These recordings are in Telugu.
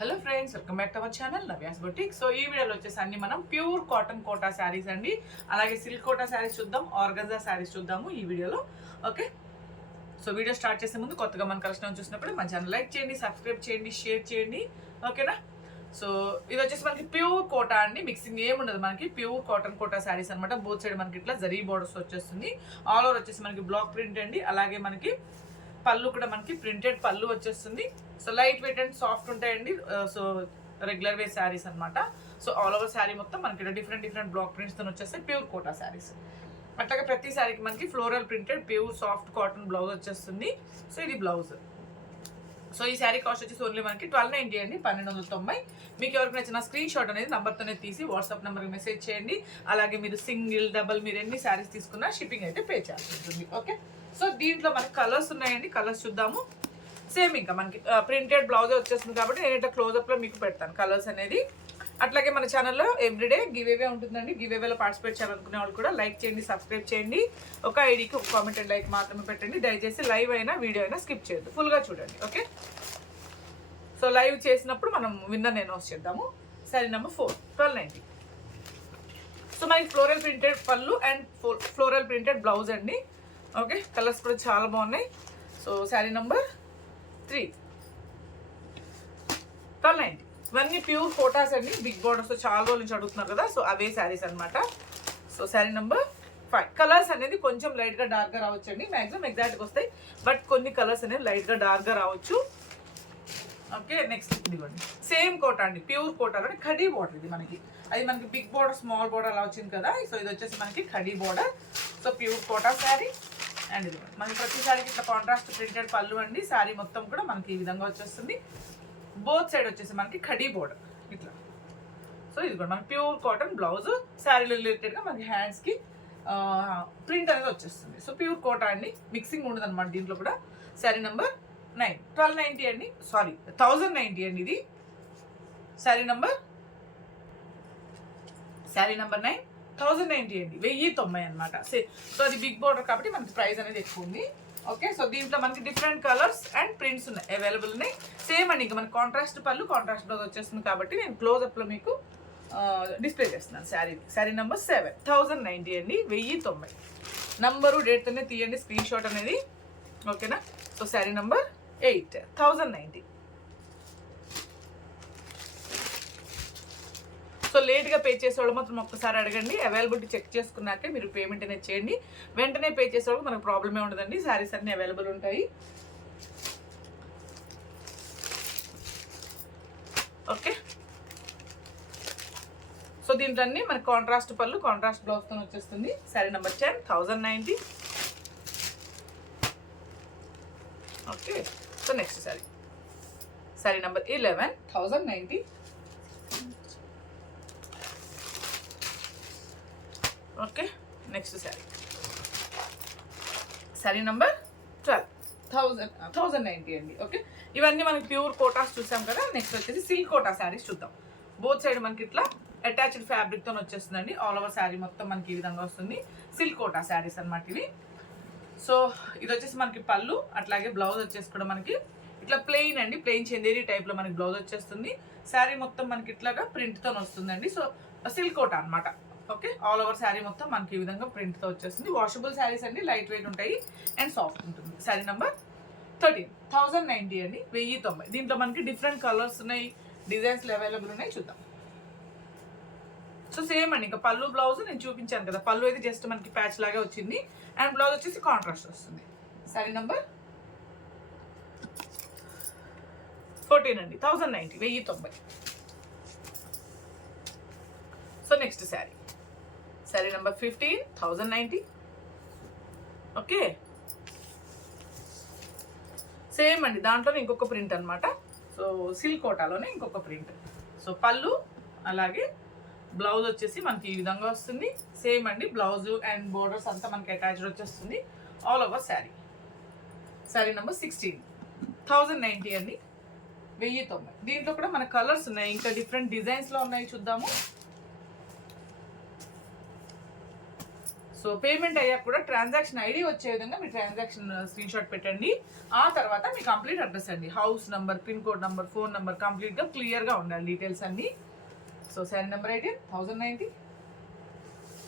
Hello friends, welcome back to our channel Navya's boutique. So ఈ వీడియోలో వచ్చేసి అన్ని మనం ప్యూర్ కాటన్ కోటా శారీస్ అండి, అలాగే సిల్క్ కోటా శారీస్ చూద్దాం, ఆర్గంజా శారీస్ చూద్దాము ఈ వీడియోలో. ఓకే, సో వీడియో స్టార్ట్ చేసే ముందు కొత్తగా మన కలెక్షన్ చూసినప్పుడు మన ఛానల్ లైక్ చేయండి, సబ్స్క్రైబ్ చేయండి, షేర్ చేయండి. ఓకేనా? సో ఇది వచ్చేసి మనకి ప్యూర్ కోటా అండి, మిక్సింగ్ ఏముండదు, మనకి ప్యూర్ కాటన్ కోటా శారీస్ అనమాట. బోత్ సైడ్ మనకి ఇట్లా జరీ బోర్డర్స్ వచ్చేస్తుంది. ఆల్ ఓవర్ వచ్చేసి మనకి బ్లాక్ ప్రింట్ అండి, అలాగే మనకి పళ్ళు కూడా మనకి ప్రింటెడ్ పళ్ళు వచ్చేస్తుంది. So light weight and soft ఉంటాయండి. సో రెగ్యులర్ వేర్ శారీస్ అనమాట. సో ఆల్ ఓవర్ శారీ మొత్తం మనకి డిఫరెంట్ బ్లాక్ ప్రింట్స్ తో వచ్చేస్తాయి ప్యూర్ కోటా శారీస్. అట్లాగే ప్రతి శారీకి మనకి floral printed pure soft cotton blouse వచ్చేస్తుంది. సో ఇది బ్లౌజ్. సో ఈ శారీ కాస్ట్ వచ్చేసి ఓన్లీ మనకి 1290 అండి, 1290. మీకు ఎవరికి నచ్చిన స్క్రీన్ షాట్ అనేది నంబర్తోనే తీసి వాట్సాప్ నెంబర్కి మెసేజ్ చేయండి. అలాగే మీరు సింగిల్ డబల్ మీరు ఎన్ని శారీస్ తీసుకున్నా షిప్పింగ్ అయితే పే చేయాల్సి ఉంటుంది. ఓకే, సో దీంట్లో మనకి కలర్స్ ఉన్నాయండి, కలర్స్ చూద్దాము. సేమ్ ఇంకా మనకి ప్రింటెడ్ బ్లౌజ్ వచ్చేస్తుంది కాబట్టి నేను క్లోజ్అప్లో మీకు పెడతాను కలర్స్ అనేది. అట్లాగే మన ఛానల్లో ఎవ్రీడే గివ్ అవే ఉంటుందండి. గివ్ అవేలో పార్టిసిపేట్ చేయాలనుకునే వాళ్ళు కూడా లైక్ చేయండి, సబ్స్క్రైబ్ చేయండి. ఒక ఐడికి ఒక కామెంట్ అండ్ లైక్ మాత్రమే పెట్టండి. దయచేసి లైవ్ అయినా వీడియో అయినా స్కిప్ చేయొద్దు, ఫుల్గా చూడండి. ఓకే, సో లైవ్ చేసినప్పుడు మనం విన్నర్ అనౌన్స్ చేద్దాము. శారీ నెంబర్ 4, 1290. సో మనకి ఫ్లోరల్ ప్రింటెడ్ పళ్ళు అండ్ ఫ్లోరల్ ప్రింటెడ్ బ్లౌజ్ అండి. ఓకే, కలర్స్ కూడా చాలా బాగున్నాయి. So sari number 3, 1290. ఇవన్నీ ప్యూర్ కోటాస్ అండి, బిగ్ బోర్డర్స్. చాలా రోజుల నుంచి అడుగుతున్నారు కదా, సో అవే శారీస్ అనమాట. So sari number 5. కలర్స్ అనేది కొంచెం లైట్గా డార్క్గా రావచ్చు అండి, మ్యాక్సిమం ఎగ్జాక్ట్గా వస్తాయి, బట్ కొన్ని కలర్స్ అనేవి లైట్గా డార్క్గా రావచ్చు. ఓకే, నెక్స్ట్ ఇదిగోండి సేమ్ కోటా అండి, ప్యూర్ కోటా అంటే ఖడీ బోర్డర్. ఇది మనకి అది మనకి బిగ్ బోర్డర్ స్మాల్ బోర్డర్ అలా వచ్చింది కదా. సో ఇది వచ్చేసి మనకి khadi border. So pure Kota sari. And ఇది మనకి ప్రతి శారీకి ఇట్లా కాంట్రాస్ట్ ప్రింటెడ్ పళ్ళు అండి. శారీ మొత్తం కూడా మనకి ఈ విధంగా వచ్చేస్తుంది. బోత్ సైడ్ వచ్చేసి మనకి ఖడీ బోర్డర్ ఇట్లా. సో ఇది కూడా మనకి ప్యూర్ కాటన్ బ్లౌజ్. శారీలో రిలేటెడ్గా మనకి హ్యాండ్స్కి ప్రింట్ అనేది వచ్చేస్తుంది. సో ప్యూర్ కోటా అండి, మిక్సింగ్ ఉండదు అనమాట దీంట్లో కూడా. శారీ నెంబర్ 9, 1290 అండి, సారీ 1090 అండి ఇది. శారీ నెంబర్ 9, 1090 అండి, 1090 అనమాట. సో అది బిగ్ బోర్డర్ కాబట్టి మనకి ప్రైస్ అనేది ఎక్కువ ఉంది. ఓకే, సో దీంట్లో మనకి డిఫరెంట్ కలర్స్ అండ్ ప్రింట్స్ ఉన్నాయి, అవైలబుల్ ఉన్నాయి. సేమ్ అండి, ఇంకా మనకి కాంట్రాస్ట్ పళ్ళు కాంట్రాస్ట్ బ్లౌజ్ వచ్చేస్తుంది కాబట్టి నేను క్లోజ్అప్లో మీకు డిస్ప్లే చేస్తున్నాను శారీ నెంబర్ 7, 1090 అండి, 1090. నంబరు డేట్తోనే తీయండి స్క్రీన్ షాట్ అనేది. ఓకేనా? So sari number 8, 1090. సో లేట్గా పే చేసేవాళ్ళు మాత్రం ఒక్కసారి అడగండి, అవైలబిలిటీ చెక్ చేసుకున్నాకే మీరు పేమెంట్ అనేది చేయండి. వెంటనే పే చేసేవాళ్ళు మనకు ప్రాబ్లమే ఉండదండి, శారీస్ అన్నీ అవైలబుల్ ఉంటాయి. ఓకే, సో దీంట్లో అన్ని మనకి కాంట్రాస్ట్ పళ్ళు కాంట్రాస్ట్ బ్లౌజ్తో వచ్చేస్తుంది. Sari number 10, 1090. Okay, so next sari number 11, 1090. Okay, next sari number 12, 1090 అండి. ఓకే, ఇవన్నీ మనకి ప్యూర్ కోటాస్ చూసాం కదా. నెక్స్ట్ వచ్చేసి సిల్క్ కోటా శారీస్ చూద్దాం. బోత్ సైడ్ మనకి ఇట్లా అటాచ్డ్ ఫ్యాబ్రిక్తో వచ్చేస్తుందండి. ఆల్ ఓవర్ శారీ మొత్తం మనకి ఈ విధంగా వస్తుంది. సిల్క్ కోటా శారీస్ అనమాట ఇవి. సో ఇది వచ్చేసి మనకి పళ్ళు, అట్లాగే బ్లౌజ్ వచ్చేసి కూడా మనకి ఇట్లా ప్లెయిన్ అండి, ప్లెయిన్ చందేరి టైప్లో మనకి బ్లౌజ్ వచ్చేస్తుంది. శారీ మొత్తం మనకి ఇట్లాగా ప్రింట్తో వస్తుందండి. సో సిల్క్ కోటా అనమాట. ఓకే, ఆల్ ఓవర్ శారీ మొత్తం మనకి ఈ విధంగా ప్రింట్తో వచ్చేస్తుంది. వాషబుల్ శారీస్ అండి, లైట్ వెయిట్ ఉంటాయి అండ్ సాఫ్ట్ ఉంటుంది. శారీ నెంబర్ 13, 1090 అండి, 1090. దీంట్లో మనకి డిఫరెంట్ కలర్స్ ఉన్నాయి, డిజైన్స్లు అవైలబుల్ ఉన్నాయి, చూద్దాం. సో సేమ్ అండి, ఇంకా పళ్ళు బ్లౌజ్ నేను చూపించాను కదా. పళ్ళు అయితే జస్ట్ మనకి ప్యాచ్ లాగా వచ్చింది అండ్ బ్లౌజ్ వచ్చేసి కాంట్రాస్ట్ వస్తుంది. శారీ నెంబర్ 14 అండి, 1090, 1090. So next sari number 15, 1090. Okay, same అండి, దాంట్లోనే ఇంకొక ప్రింట్ అనమాట. సో సిల్క్ కోటాలోనే ఇంకొక ప్రింట్. సో పళ్ళు అలాగే బ్లౌజ్ వచ్చేసి మనకి ఈ విధంగా వస్తుంది. సేమ్ అండి, బ్లౌజ్ అండ్ బోర్డర్స్ అంతా మనకి అటాచ్డ్ వచ్చేస్తుంది ఆల్ ఓవర్ శారీ నెంబర్ 16, 1090 అండి, 1090. దీంట్లో కూడా మన కలర్స్ ఉన్నాయి, ఇంకా డిఫరెంట్ డిజైన్స్లో ఉన్నాయి, చూద్దాము. సో సో పేమెంట్ అయ్యాక కూడా ట్రాన్సాక్షన్ ఐడి వచ్చే విధంగా మీ ట్రాన్సాక్షన్ స్క్రీన్ షాట్ పెట్టండి. ఆ తర్వాత మీ కంప్లీట్ అడ్రస్ అండి, house number, pin code number, phone number కంప్లీట్గా క్లియర్గా ఉండాలి డీటెయిల్స్ అన్నీ. So sari number 1090.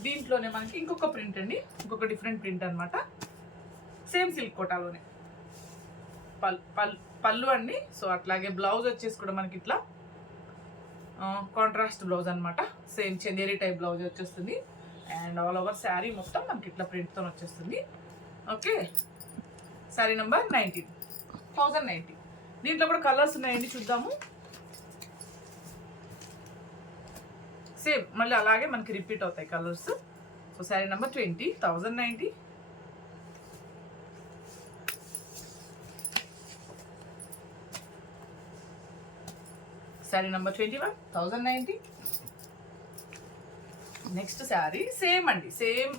దీంట్లోనే మనకి ఇంకొక ప్రింట్ అండి, ఇంకొక డిఫరెంట్ ప్రింట్ అనమాట. సేమ్ సిల్క్ కోటాలోనే పళ్ళు అండి. సో అట్లాగే బ్లౌజ్ వచ్చేసి కూడా మనకి ఇట్లా కాంట్రాస్ట్ బ్లౌజ్ అనమాట. సేమ్ చందేరి టైప్ బ్లౌజ్ వచ్చేస్తుంది. అండ్ ఆల్ ఓవర్ శారీ మొత్తం మనకి ఇట్లా ప్రింట్తో వచ్చేస్తుంది. Okay, sari number 1090. దీంట్లో కూడా కలర్స్ ఉన్నాయండి, చూద్దాము. సేమ్ మళ్ళీ అలాగే మనకి రిపీట్ అవుతాయి colours. So sari number 1090. Sari number 1090. Next sari same అండి, సేమ్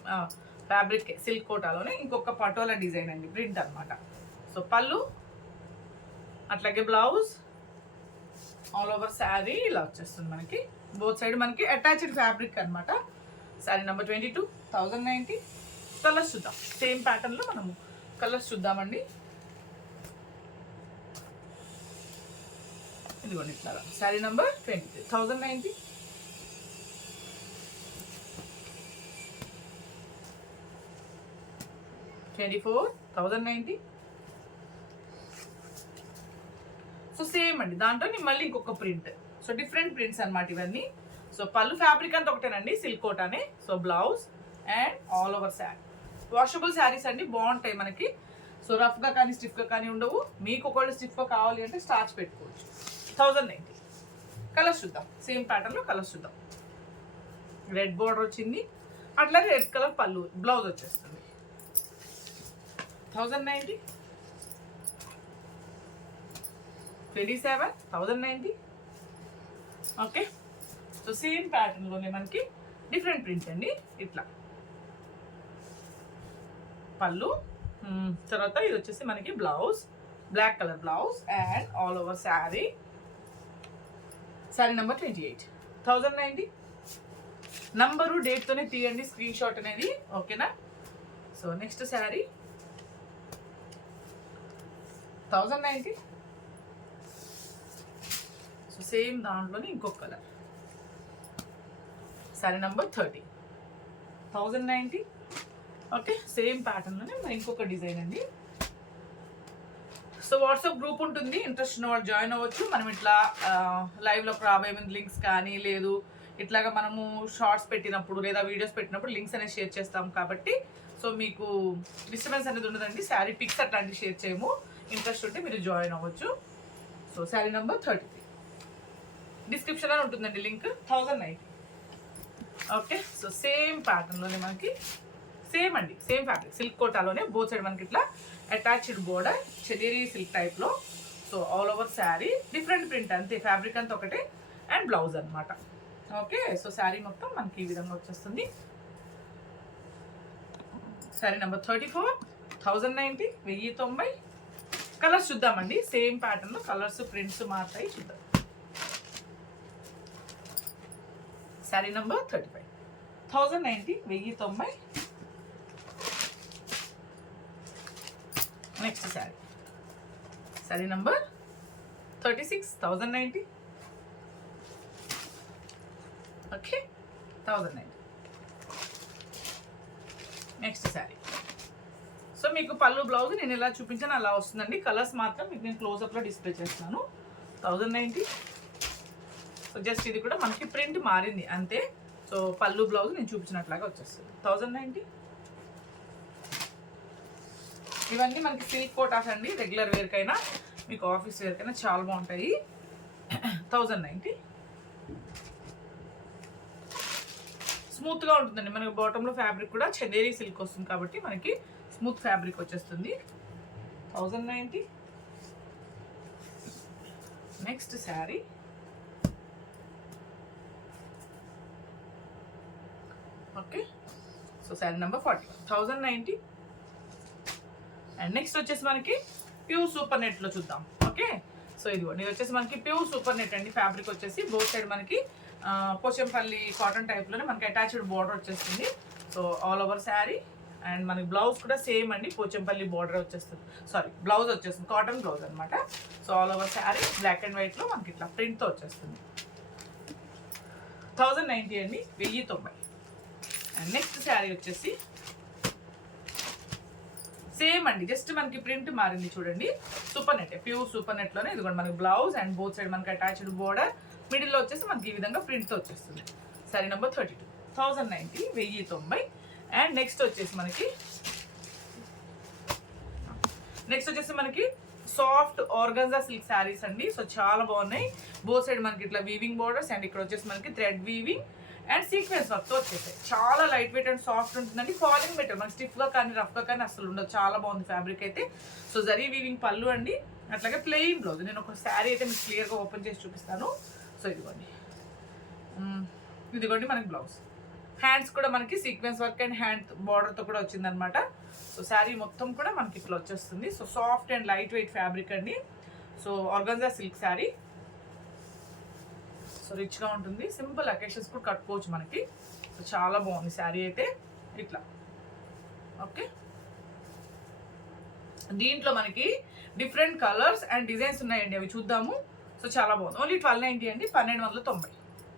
ఫ్యాబ్రిక్ సిల్క్ కోటాలోనే ఇంకొక పటోలా డిజైన్ అండి, ప్రింట్ అనమాట. సో పళ్ళు అట్లాగే బ్లౌజ్, ఆల్ ఓవర్ శారీ ఇలా వచ్చేస్తుంది మనకి. బోత్ సైడ్ మనకి అటాచ్డ్ ఫ్యాబ్రిక్ అనమాట. శారీ నెంబర్ 1090. కలర్స్ చూద్దాం, సేమ్ ప్యాటర్న్లో మనము కలర్స్ చూద్దామండి. ఇదిగోండి ఇట్లా శారీ నెంబర్ 1090. $24,090. సో సేమ్ అండి, దాంట్లో మళ్ళీ ఇంకొక ప్రింట్. సో డిఫరెంట్ ప్రింట్స్ అనమాట ఇవన్నీ. సో పళ్ళు ఫ్యాబ్రిక్ అంతా ఒకటేనండి, సిల్క్ కోటానే. So blouse and all over sari. Washable saris అండి, బాగుంటాయి మనకి. సో రఫ్గా కానీ స్టిఫ్గా కానీ ఉండవు. మీకు ఒకవేళ స్టిఫ్గా కావాలి అంటే స్టార్చ్ పెట్టుకోవచ్చు. 1090. కలర్స్ చూద్దాం, సేమ్ ప్యాటర్న్లో కలర్స్ చూద్దాం. రెడ్ బోర్డర్ వచ్చింది, అట్లాగే రెడ్ కలర్ పళ్ళు, బ్లౌజ్ వచ్చేస్తుంది. 1090. 27,090. ఓకే, సో సేమ్ ప్యాటర్న్లోనే మనకి డిఫరెంట్ ప్రింట్ అండి. ఇట్లా పళ్ళు, తర్వాత ఇది వచ్చేసి మనకి blouse, black colour blouse and all over sari. Sari number 28,090. Number డేట్తోనే తీయండి స్క్రీన్ షాట్ అనేది, ఓకేనా. So next sari 1090. So same దాంట్లోనే ఇంకొక colour. Sari number 30,090. Okay, same ప్యాటర్న్లోనే మరి ఇంకొక డిజైన్ అండి. సో వాట్సాప్ గ్రూప్ ఉంటుంది, ఇంట్రెస్ట్ ఉన్న వాళ్ళు జాయిన్ అవ్వచ్చు. మనం ఇట్లా లైవ్లోకి రాబోయే లింక్స్ కానీ లేదు ఇట్లాగా మనము షార్ట్స్ పెట్టినప్పుడు లేదా వీడియోస్ పెట్టినప్పుడు లింక్స్ అనేది షేర్ చేస్తాం కాబట్టి సో మీకు డిస్టర్బెన్స్ అనేది ఉండదండి. శారీ పిక్స్ అట్లాంటివి షేర్ చేయము. ఇంట్రెస్ట్ ఉంటే మీరు జాయిన్ అవ్వచ్చు. సో శారీ నెంబర్ 33 డిస్క్రిప్షన్లో ఉంటుందండి లింక్. 1090. ఓకే, సో సేమ్ ప్యాటర్న్లోనే మనకి సేమ్ అండి, సేమ్ ఫ్యాబ్రిక్ సిల్క్ కోటాలోనే బోత్ సైడ్ మనకి ఇట్లా అటాచ్డ్ బోర్డర్ చందేరి సిల్క్ టైప్లో. So all over sari different print అంతే, ఫ్యాబ్రిక్ అంతా ఒకటే అండ్ బ్లౌజ్ అనమాట. ఓకే, సో శారీ మొత్తం మనకి ఈ విధంగా వచ్చేస్తుంది. శారీ నెంబర్ 34,090. 1090. కలర్స్ చూద్దామండి, సేమ్ ప్యాటర్న్లో కలర్స్ ప్రింట్స్ మారుతాయి, చూద్దాం. Sari number 35,090. 1090. Next sari number 36,090. Okay, 1090. Next sari. So మీకు పళ్ళు బ్లౌజ్ నేను ఎలా చూపించాను అలా వస్తుందండి. కలర్స్ మాత్రం మీకు నేను క్లోజప్లో డిస్ప్లే చేస్తున్నాను. 1090. సో జస్ట్ ఇది కూడా మనకి ప్రింట్ మారింది అంతే. సో పళ్ళు బ్లౌజ్ నేను చూపించినట్లాగా వచ్చేస్తుంది. 1090. ఇవన్నీ మనకి సిల్క్ కోటాస్ అండి, రెగ్యులర్ వేర్కైనా మీకు ఆఫీస్ వేర్కైనా చాలా బాగుంటాయి. 1090. స్మూత్గా ఉంటుందండి మనకి. బాటంలో ఫ్యాబ్రిక్ కూడా చందేరి సిల్క్ వస్తుంది కాబట్టి మనకి స్మూత్ ఫ్యాబ్రిక్ వచ్చేస్తుంది. 1090. Next sari okay. So sari number 40,090. And next వచ్చేసి మనకి ప్యూర్ సూపర్ నెట్లో చూద్దాం. ఓకే, సో ఇదిగోండి ఇది వచ్చేసి మనకి ప్యూర్ సూపర్ నెట్ అండి. ఫ్యాబ్రిక్ వచ్చేసి బోత్ సైడ్ మనకి పోచంపల్లి కాటన్ టైప్లోనే మనకి అటాచ్డ్ బోర్డర్ వచ్చేస్తుంది. So all over sari. And మనకి బ్లౌజ్ కూడా సేమ్ అండి, పోచంపల్లి బార్డర్ వచ్చేస్తుంది, సారీ బ్లౌజ్ వచ్చేస్తుంది, కాటన్ బ్లౌజ్ అనమాట. So all over sari black and వైట్లో మనకి ఇట్లా ప్రింట్తో వచ్చేస్తుంది. 1090 అండి, 1090. అండ్ నెక్స్ట్ శారీ వచ్చేసి సేమ్ అండి, జస్ట్ మనకి ప్రింట్ మారింది చూడండి. సూపర్ నెట్, ప్యూర్ సూపర్ నెట్లోనే ఇదిగోండి మనకి బ్లౌజ్ అండ్ బోత్ సైడ్ మనకి అటాచ్డ్ బోర్డర్, మిడిల్లో వచ్చేసి మనకి ఈ విధంగా ప్రింట్తో వచ్చేస్తుంది. శారీ నెంబర్ 32, 1090, 1090. అండ్ నెక్స్ట్ వచ్చేసి మనకి సాఫ్ట్ ఆర్గన్జా సిల్క్ శారీస్ అండి. సో చాలా బాగున్నాయి. బోత్ సైడ్ మనకి ఇట్లా వీవింగ్ బోర్డర్స్ అండ్ ఇక్కడ వచ్చేసి మనకి థ్రెడ్ వీవింగ్ అండ్ సీక్వెన్స్ వర్క్తో వచ్చేసాయి. చాలా లైట్ వెయిట్ అండ్ సాఫ్ట్ ఉంటుందండి. ఫాలింగ్ మెటీరియల్ మనకి స్టిఫ్గా కానీ రఫ్గా కానీ అసలు ఉండదు. చాలా బాగుంది ఫ్యాబ్రిక్ అయితే. సో జరీ వీవింగ్ పళ్ళు అండి, అట్లాగే ప్లెయిన్ బ్లౌజ్. నేను ఒక శారీ అయితే మీకు క్లియర్గా ఓపెన్ చేసి చూపిస్తాను. సో ఇదిగోండి మనకి బ్లౌజ్. హ్యాండ్స్ కూడా మనకి సీక్వెన్స్ వర్క్ అండ్ హ్యాండ్ బార్డర్తో కూడా వచ్చిందనమాట. సో శారీ మొత్తం కూడా మనకి ఇట్లా వచ్చేస్తుంది. So soft and light weight fabric అండి. So organza silk sari. So రిచ్గా ఉంటుంది, సింపుల్ అకేషన్స్ కూడా కట్టుకోవచ్చు మనకి. సో చాలా బాగుంది శారీ అయితే ఇట్లా. ఓకే, దీంట్లో మనకి డిఫరెంట్ కలర్స్ అండ్ డిజైన్స్ ఉన్నాయండి, అవి చూద్దాము. సో చాలా బాగుంది. ఓన్లీ 1290 అండి, 1290.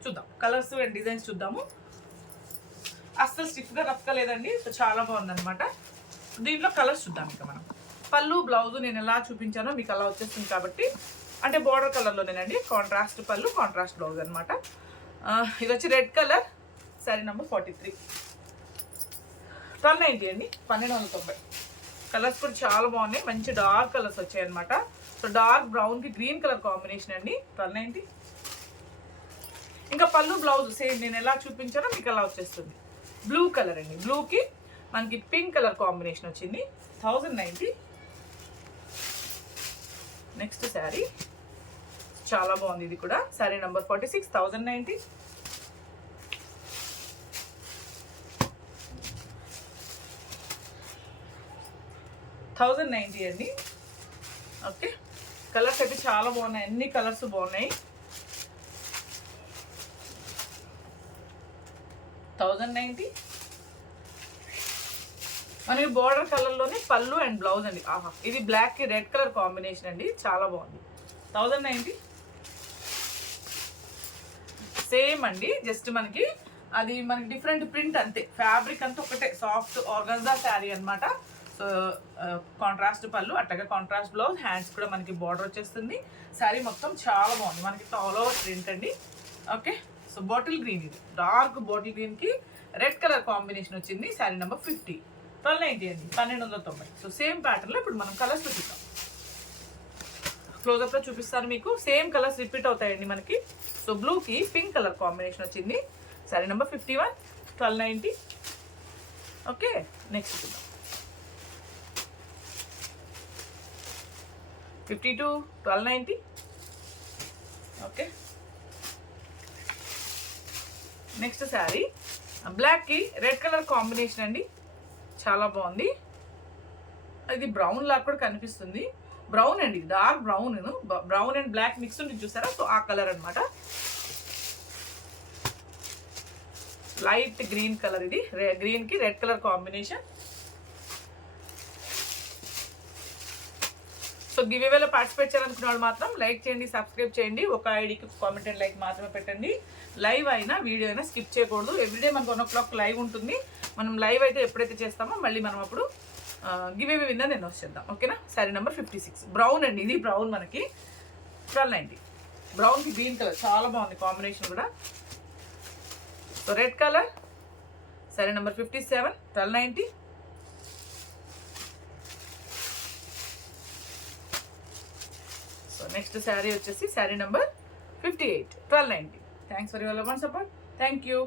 చూద్దాం కలర్స్ అండ్ డిజైన్స్ చూద్దాము. అస్సలు స్టిఫ్గా రఫ్గా లేదండి. సో చాలా బాగుందన్నమాట. దీంట్లో కలర్స్ చూద్దాం. ఇంకా మనం పళ్ళు బ్లౌజ్ నేను ఎలా చూపించానో మీకు అలా వచ్చేస్తుంది కాబట్టి, అంటే బార్డర్ కలర్లోనేనండి. కాంట్రాస్ట్ పళ్ళు, కాంట్రాస్ట్ బ్లౌజ్ అనమాట. ఇది వచ్చి రెడ్ కలర్, శారీ నెంబర్ 43, 1290 అండి, 1290. కలర్స్ కూడా చాలా బాగున్నాయి, మంచి డార్క్ కలర్స్ వచ్చాయి అనమాట. సో డార్క్ బ్రౌన్కి గ్రీన్ కలర్ కాంబినేషన్ అండి, 1290. ఇంకా పళ్ళు బ్లౌజ్ సేమ్ నేను ఎలా చూపించానో మీకు అలా వచ్చేస్తుంది. బ్లూ కలర్ అండి, బ్లూకి మనకి పింక్ కలర్ కాంబినేషన్ వచ్చింది, 1090. నెక్స్ట్ శారీ చాలా బాగుంది, ఇది కూడా శారీ నెంబర్ 46, 1090. అండి. ఓకే, కలర్స్ అయితే చాలా బాగున్నాయి, అన్ని కలర్స్ బాగున్నాయి. 1090. మనకి బోర్డర్ కలర్లోనే పళ్ళు అండ్ బ్లౌజ్ అండి. ఆహా, ఇది బ్లాక్కి రెడ్ కలర్ కాంబినేషన్ అండి, చాలా బాగుంది. 1090. సేమ్ అండి, జస్ట్ మనకి అది మనకి డిఫరెంట్ ప్రింట్ అంతే, ఫ్యాబ్రిక్ అంతా ఒకటే, సాఫ్ట్ ఆర్గన్జా శారీ అనమాట. సో కాంట్రాస్ట్ పళ్ళు, అట్లాగే కాంట్రాస్ట్ బ్లౌజ్, హ్యాండ్స్ కూడా మనకి బార్డర్ వచ్చేస్తుంది. శారీ మొత్తం చాలా బాగుంది, మనకి ఆల్ ఓవర్ ప్రింట్ అండి. ఓకే, సో బాటిల్ గ్రీన్, ఇది డార్క్ బాటిల్ గ్రీన్కి రెడ్ కలర్ కాంబినేషన్ వచ్చింది. శారీ నెంబర్ 50, 1290 అండి, 1290. సో సేమ్ ప్యాటర్న్లో ఇప్పుడు మనం కలర్స్ చూపిస్తాం. క్లోజప్లో చూపిస్తాను మీకు. సేమ్ కలర్స్ రిపీట్ అవుతాయండి మనకి. సో బ్లూకి పింక్ కలర్ కాంబినేషన్ వచ్చింది. శారీ నెంబర్ 51, 1290. ఓకే, నెక్స్ట్ చూద్దాం. 52, 1290. ఓకే, నెక్స్ట్ శారీ బ్లాక్కి రెడ్ కలర్ కాంబినేషన్ అండి, చాలా బాగుంది. ఇది బ్రౌన్ లాగా కూడా కనిపిస్తుంది. బ్రౌన్ అండి, dark brown, brown and black mix ఉంటుంది చూసారా, సో ఆ కలర్ అనమాట. లైట్ గ్రీన్ కలర్, ఇది గ్రీన్కి రెడ్ కలర్ కాంబినేషన్. సో గివ్ అవేలో పార్టిసిపేట్ చేయాలనుకున్న వాళ్ళు మాత్రం లైక్ చేయండి, సబ్స్క్రైబ్ చేయండి. ఒక ఐడికి కామెంట్ అండ్ లైక్ మాత్రమే పెట్టండి. లైవ్ అయినా వీడియో అయినా స్కిప్ చేయకూడదు. ఎవ్రీడే మనకు 1 o'clock లైవ్ ఉంటుంది. మనం లైవ్ అయితే ఎప్పుడైతే చేస్తామో మళ్ళీ మనం అప్పుడు గివ్ అవే విన్నర్ నేను వచ్చేద్దాం. ఓకేనా. శారీ నెంబర్ 56, బ్రౌన్ అండి, ఇది బ్రౌన్ మనకి 1290. బ్రౌన్కి గ్రీన్ కలర్ చాలా బాగుంది కాంబినేషన్ కూడా. So red colour, sari number 57, 1290. So next sari వచ్చేసి sari number 58, 1290. Thanks for your love and support. Thank you.